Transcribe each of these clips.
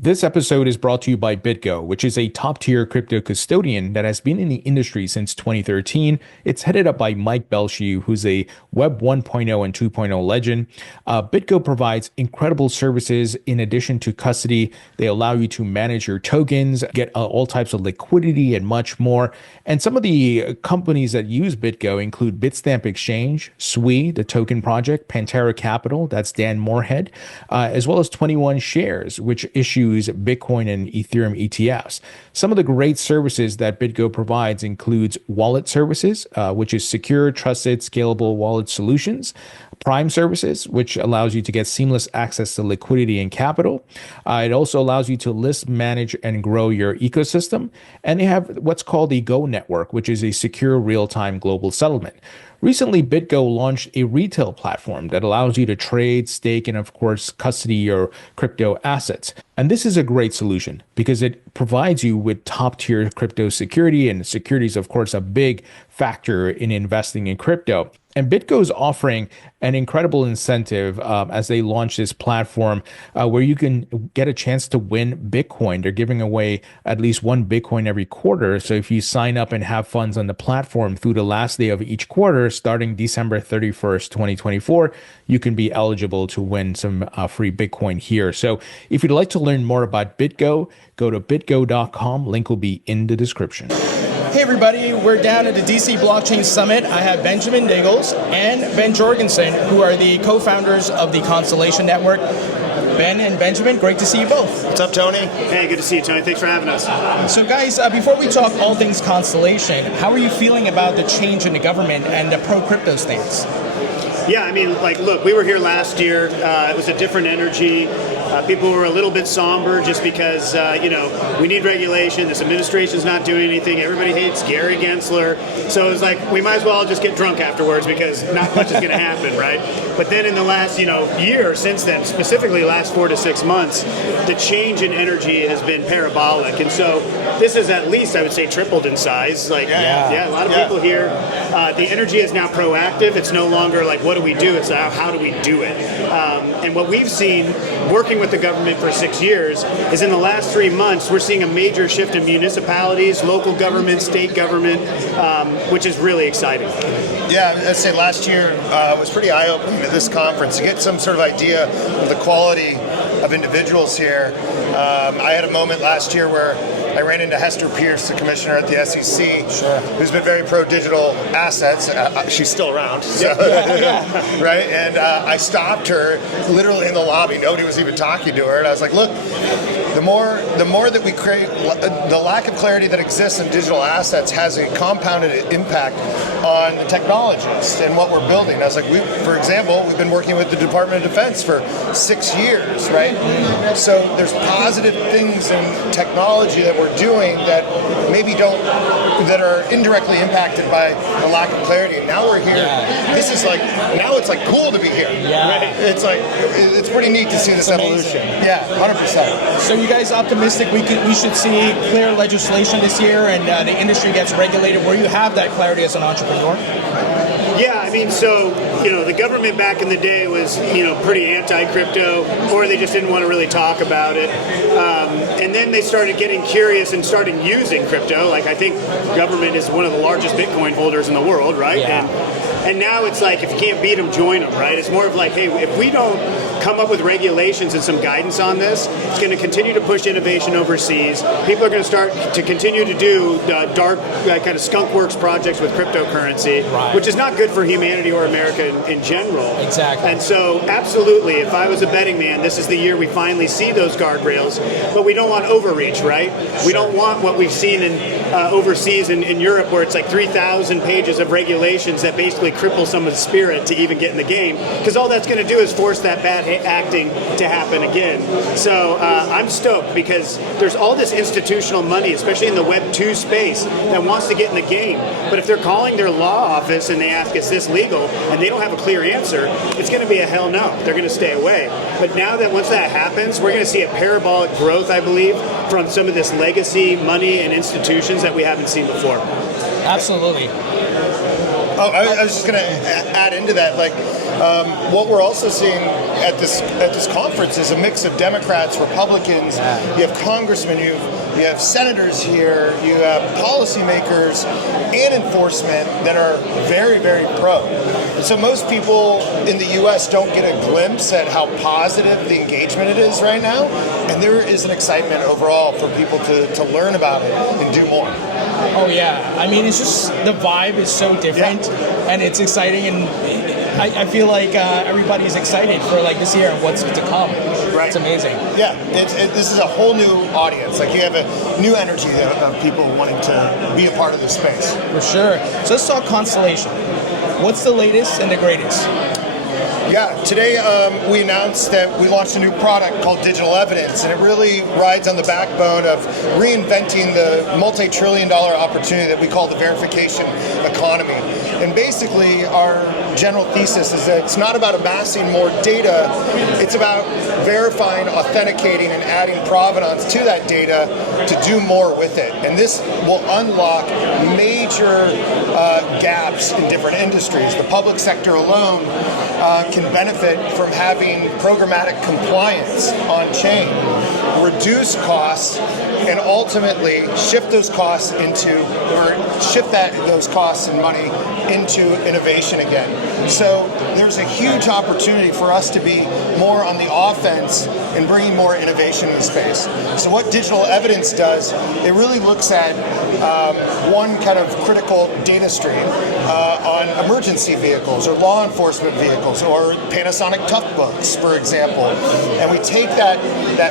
This episode is brought to you by BitGo, which is a top-tier crypto custodian that has been in the industry since 2013. It's headed up by Mike Belshe, who's a Web 1.0 and 2.0 legend. BitGo provides incredible services in addition to custody. They allow you to manage your tokens, get all types of liquidity, and much more. And some of the companies that use BitGo include Bitstamp Exchange, SWI, the token project, Pantera Capital, that's Dan Moorhead, as well as 21 Shares, which issues Bitcoin and Ethereum ETFs. Some of the great services that BitGo provides includes wallet services, which is secure, trusted, scalable wallet solutions. Prime services, which allows you to get seamless access to liquidity and capital. It also allows you to list, manage, and grow your ecosystem. And they have what's called the Go Network, which is a secure real-time global settlement. Recently, BitGo launched a retail platform that allows you to trade, stake, and of course, custody your crypto assets. And this is a great solution because it provides you with top-tier crypto security, and security is, of course, a big factor in investing in crypto. And BitGo is offering an incredible incentive as they launch this platform where you can get a chance to win Bitcoin. They're giving away at least one Bitcoin every quarter. So if you sign up and have funds on the platform through the last day of each quarter, starting December 31st, 2024, you can be eligible to win some free Bitcoin here. So if you'd like to learn more about BitGo, go to bitgo.com. Link will be in the description. Hey everybody, we're down at the DC Blockchain Summit. I have Benjamin Dagels and Ben Jorgensen, who are the co-founders of the Constellation Network. Ben and Benjamin, great to see you both. What's up, Tony? Hey, good to see you, Tony. Thanks for having us. So guys, before we talk all things Constellation, how are you feeling about the change in the government and the pro-crypto stance? Yeah, I mean, look, we were here last year. It was a different energy. People were a little bit somber just because, we need regulation. This administration's not doing anything. Everybody hates Gary Gensler. So it was like, we might as well just get drunk afterwards because not much is going to happen, right? But then in the last, year since then, specifically last 4 to 6 months, the change in energy has been parabolic. And so this is at least, I would say, tripled in size. A lot of people here. The energy is now proactive. It's no longer like, what do we do? It's how do we do it? And what we've seen working with the government for 6 years is in the last 3 months, we're seeing a major shift in municipalities, local government, state government, which is really exciting. Yeah, I'd say last year was pretty eye-opening at this conference to get some sort of idea of the quality of individuals here. I had a moment last year where I ran into Hester Pierce, the commissioner at the SEC, who's been very pro-digital assets. She's still around, so, right? And I stopped her literally in the lobby. Nobody was even talking to her, and I was like, "Look, the more that we create, the lack of clarity that exists in digital assets has a compounded impact on the technologists and what we're building." I was like, for example, we've been working with the Department of Defense for 6 years, right? So there's positive things in technology that we're doing that maybe that are indirectly impacted by the lack of clarity. And now we're here. Yeah. This is now it's cool to be here. Yeah. Right? It's pretty neat to see this evolution. Yeah, 100%. So you guys optimistic we should see clear legislation this year and the industry gets regulated where you have that clarity as an entrepreneur? Yeah, I mean, so, the government back in the day was, pretty anti-crypto, or they just didn't want to really talk about it. And then they started getting curious and started using crypto. I think government is one of the largest Bitcoin holders in the world, right? Yeah. And now it's like, if you can't beat them, join them, right? It's more of like, hey, if we don't come up with regulations and some guidance on this, it's going to continue to push innovation overseas. People are going to start to continue to do dark, kind of skunk works projects with cryptocurrency, right, which is not good for humanity or America in general. Exactly. And so, absolutely, if I was a betting man, this is the year we finally see those guardrails, but we don't want overreach, right? Sure. We don't want what we've seen in overseas in Europe, where it's like 3,000 pages of regulations that basically cripple someone's spirit to even get in the game, because all that's going to do is force that bad acting to happen again. So I'm stoked because there's all this institutional money, especially in the Web 2 space, that wants to get in the game. But if they're calling their law office and they ask, is this legal, and they don't have a clear answer, it's going to be a hell no. They're going to stay away. But now that once that happens, we're going to see a parabolic growth, I believe, from some of this legacy money and institutions that we haven't seen before. Absolutely. Oh, I was just going to add into that, What we're also seeing at this conference is a mix of Democrats, Republicans. You have congressmen, you have senators here, you have policymakers and enforcement that are very, very pro. And so most people in the U.S. don't get a glimpse at how positive the engagement it is right now, and there is an excitement overall for people to learn about it and do more. Oh yeah, I mean, it's just the vibe is so different, and it's exciting, and I feel like everybody's excited for like this year and what's to come. Right. It's amazing. Yeah, this is a whole new audience. Like you have a new energy of people wanting to be a part of this space. For sure. So let's talk Constellation. What's the latest and the greatest? Yeah, today we announced that we launched a new product called Digital Evidence, and it really rides on the backbone of reinventing the multi-trillion-dollar opportunity that we call the verification economy. And basically, our general thesis is that it's not about amassing more data, it's about verifying, authenticating, and adding provenance to that data to do more with it. And this will unlock major gaps in different industries. The public sector alone can benefit from having programmatic compliance on chain, reduce costs, and ultimately shift those costs those costs and money into innovation again. So there's a huge opportunity for us to be more on the offense and bringing more innovation in the space. So what Digital Evidence does, it really looks at one kind of critical data stream on emergency vehicles or law enforcement vehicles or Panasonic Tough Books, for example. And we take that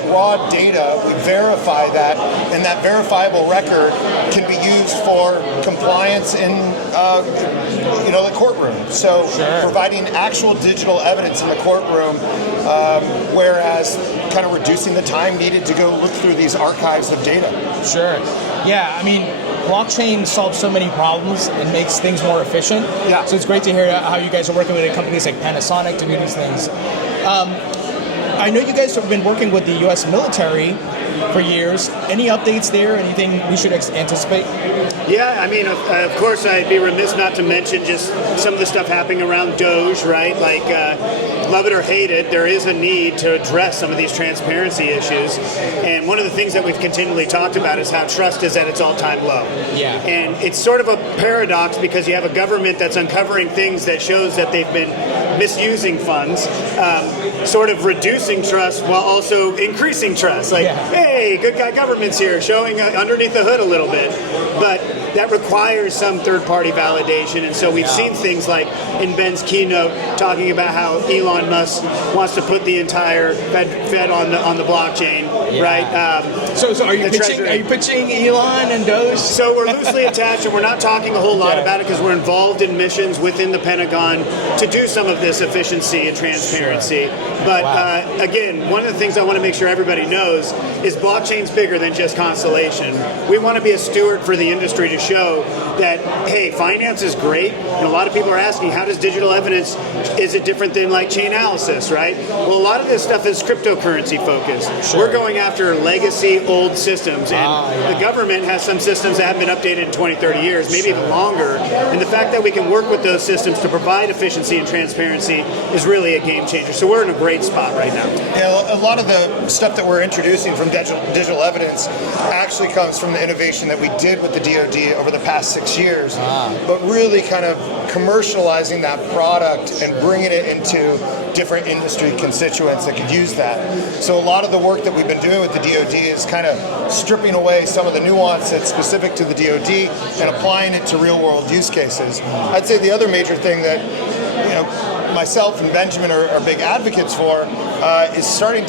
raw data, we verify that, and that verifiable record can be used for compliance in the courtroom. So providing actual digital evidence in the courtroom, whereas kind of reducing the time needed to go look through these archives of data. Sure. Yeah, I mean, blockchain solves so many problems and makes things more efficient. Yeah. So it's great to hear how you guys are working with companies like Panasonic to do these things. I know you guys have been working with the U.S. military for years. Any updates there? Anything we should anticipate? Yeah, I mean, of course, I'd be remiss not to mention just some of the stuff happening around Doge, right? Like, love it or hate it, there is a need to address some of these transparency issues. And one of the things that we've continually talked about is how trust is at its all-time low. Yeah. And it's sort of a paradox because you have a government that's uncovering things that shows that they've been misusing funds, sort of reducing trust while also increasing trust. Like, hey, good guy government's here, showing underneath the hood a little bit. But that requires some third-party validation, and so we've seen things like in Ben's keynote talking about how Elon Musk wants to put the entire Fed on the blockchain, right? So are you pitching Elon and Doge? So we're loosely attached, and we're not talking a whole lot about it because we're involved in missions within the Pentagon to do some of this efficiency and transparency. But again, one of the things I want to make sure everybody knows is blockchain's bigger than just Constellation. We want to be a steward for the industry to show that, hey, finance is great. And a lot of people are asking, how does digital evidence, is it different than like chain analysis, right? Well, a lot of this stuff is cryptocurrency focused. We're going after legacy old systems. And the government has some systems that haven't been updated in 20, 30 years, maybe even longer. And the fact that we can work with those systems to provide efficiency and transparency is really a game changer. So we're in a great spot right now. Yeah, a lot of the stuff that we're introducing from digital evidence actually comes from the innovation that we did with the DoD over the past 6 years, but really kind of commercializing that product and bringing it into different industry constituents that could use that. So a lot of the work that we've been doing with the DoD is kind of stripping away some of the nuance that's specific to the DoD and applying it to real world use cases. I'd say the other major thing that myself and Benjamin are big advocates for is starting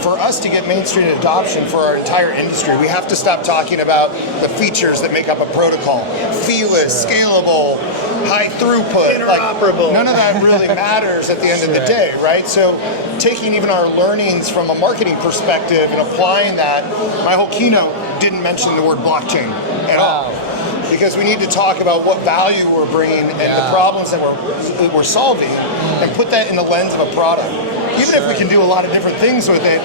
for us to get mainstream adoption for our entire industry. We have to stop talking about the features that make up a protocol. Feeless, scalable, high throughput. Interoperable. None of that really matters at the end of the day, right? So taking even our learnings from a marketing perspective and applying that, my whole keynote didn't mention the word blockchain at all. Because we need to talk about what value we're bringing and the problems that we're solving and put that in the lens of a product. Even if we can do a lot of different things with it,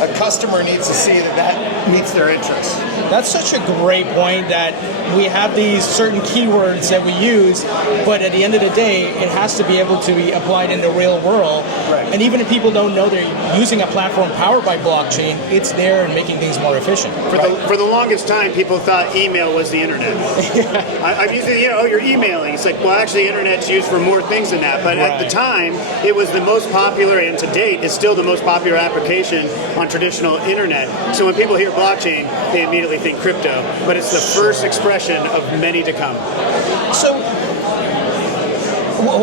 a customer needs to see that that meets their interests. That's such a great point, that we have these certain keywords that we use, but at the end of the day, it has to be able to be applied in the real world. Right. And even if people don't know they're using a platform powered by blockchain, it's there and making things more efficient. For the longest time, people thought email was the internet. I'm using, you're emailing. It's like, well, actually, the internet's used for more things than that. But at the time, it was the most popular, and to date, is still the most popular application on traditional internet. So when people hear blockchain, they immediately think crypto. But it's the first expression of many to come. So,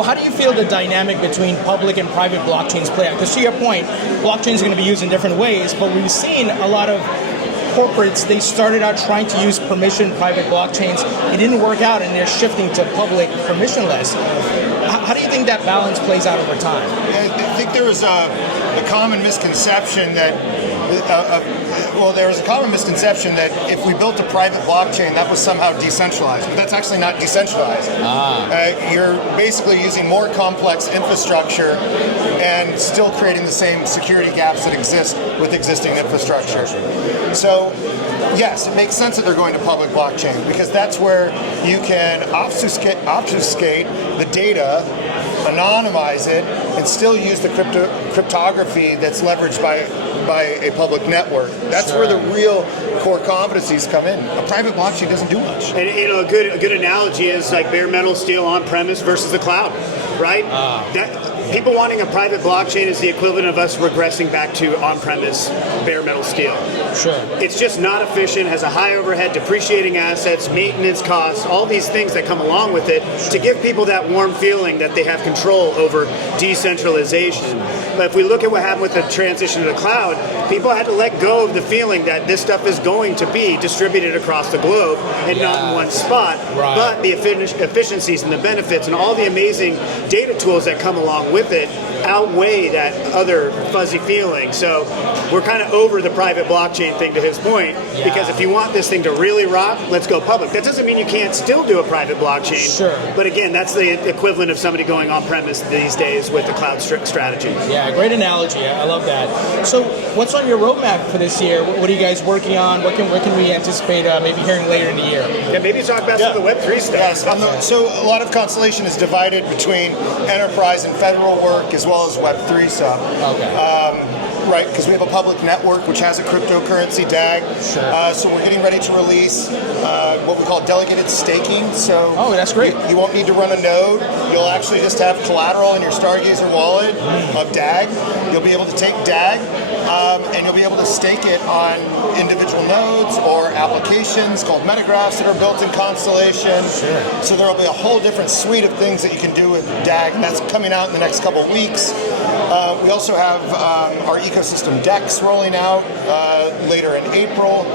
how do you feel the dynamic between public and private blockchains play out? Because to your point, blockchains are going to be used in different ways, but we've seen a lot of corporates, they started out trying to use permission private blockchains. It didn't work out, and they're shifting to public permissionless. How do you think that balance plays out over time? I think there was a common misconception that there was a common misconception that if we built a private blockchain, that was somehow decentralized. But that's actually not decentralized. You're basically using more complex infrastructure and still creating the same security gaps that exist with existing infrastructure. So, yes, it makes sense that they're going to public blockchain, because that's where you can obfuscate the data, anonymize it, and still use the cryptography that's leveraged by a public network. That's where the real core competencies come in. A private blockchain doesn't do much. And a good analogy is like bare metal steel on premise versus the cloud, right? People wanting a private blockchain is the equivalent of us regressing back to on-premise bare metal steel. Sure. It's just not efficient, has a high overhead, depreciating assets, maintenance costs, all these things that come along with it to give people that warm feeling that they have control over decentralization. But if we look at what happened with the transition to the cloud, people had to let go of the feeling that this stuff is going to be distributed across the globe and not in one spot. Right. But the efficiencies and the benefits and all the amazing data tools that come along with it outweigh that other fuzzy feeling. So we're kind of over the private blockchain thing, to his point, because if you want this thing to really rock, let's go public. That doesn't mean you can't still do a private blockchain. Sure. But again, that's the equivalent of somebody going on premise these days with the cloud strategy. Yeah, great analogy. I love that. So what's on your roadmap for this year? What are you guys working on? What can we anticipate maybe hearing later in the year? Yeah, maybe talk about some of the Web3 stuff. Yes, so a lot of Constellation is divided between enterprise and federal work, as well as Web3 stuff. Okay. Right, because we have a public network which has a cryptocurrency DAG. Sure. So we're getting ready to release what we call delegated staking. So that's great. You won't need to run a node. You'll actually just have collateral in your Stargazer wallet of DAG. You'll be able to take DAG and you'll be able to stake it on individual nodes or applications called metagraphs that are built in Constellation. Sure. So there'll be a whole different suite of things that you can do with DAG, and that's coming out in the next couple of weeks. We also have our ecosystem DEX rolling out later in April.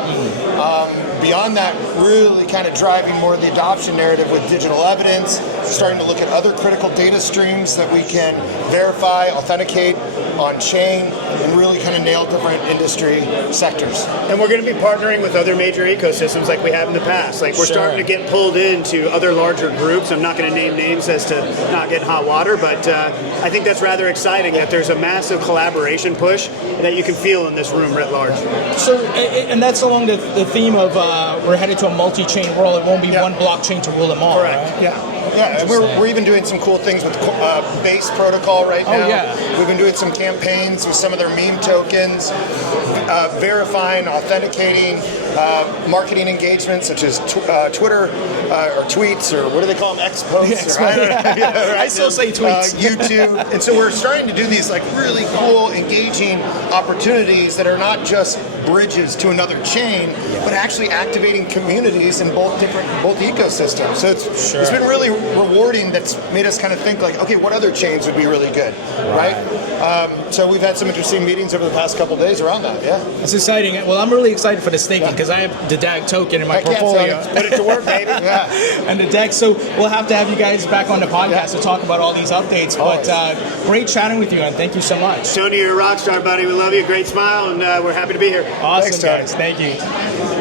Beyond that, really kind of driving more of the adoption narrative with digital evidence, starting to look at other critical data streams that we can verify, authenticate on chain, and really kind of nail different industry sectors. And we're going to be partnering with other major ecosystems like we have in the past. Like we're starting to get pulled into other larger groups. I'm not going to name names as to not get hot water, but I think that's rather exciting that there's a massive collaboration push that you can feel in this room writ large. So, and that's along the theme of we're headed to a multi-chain world. It won't be one blockchain to rule them all. Correct. Right? Yeah, we're even doing some cool things with Base protocol right now. Oh, yeah. We've been doing some campaigns with some of their meme tokens, verifying, authenticating, marketing engagements such as Twitter or tweets, or what do they call them, X posts? I still say tweets. YouTube. And so we're starting to do these like really cool, engaging opportunities that are not just bridges to another chain, but actually activating communities in both ecosystems. So it's been really rewarding. That's made us kind of think like, okay, what other chains would be really good, right? So we've had some interesting meetings over the past couple of days around that. Yeah, it's exciting. Well, I'm really excited for the staking because I have the DAG token in my portfolio. Put it to work, baby. Yeah. And the DAG. So we'll have to have you guys back on the podcast to talk about all these updates. But great chatting with you, and thank you so much. Tony, you're a rock star, buddy. We love you. Great smile, and we're happy to be here. Awesome, Thanks, Tony. guys. Thank you.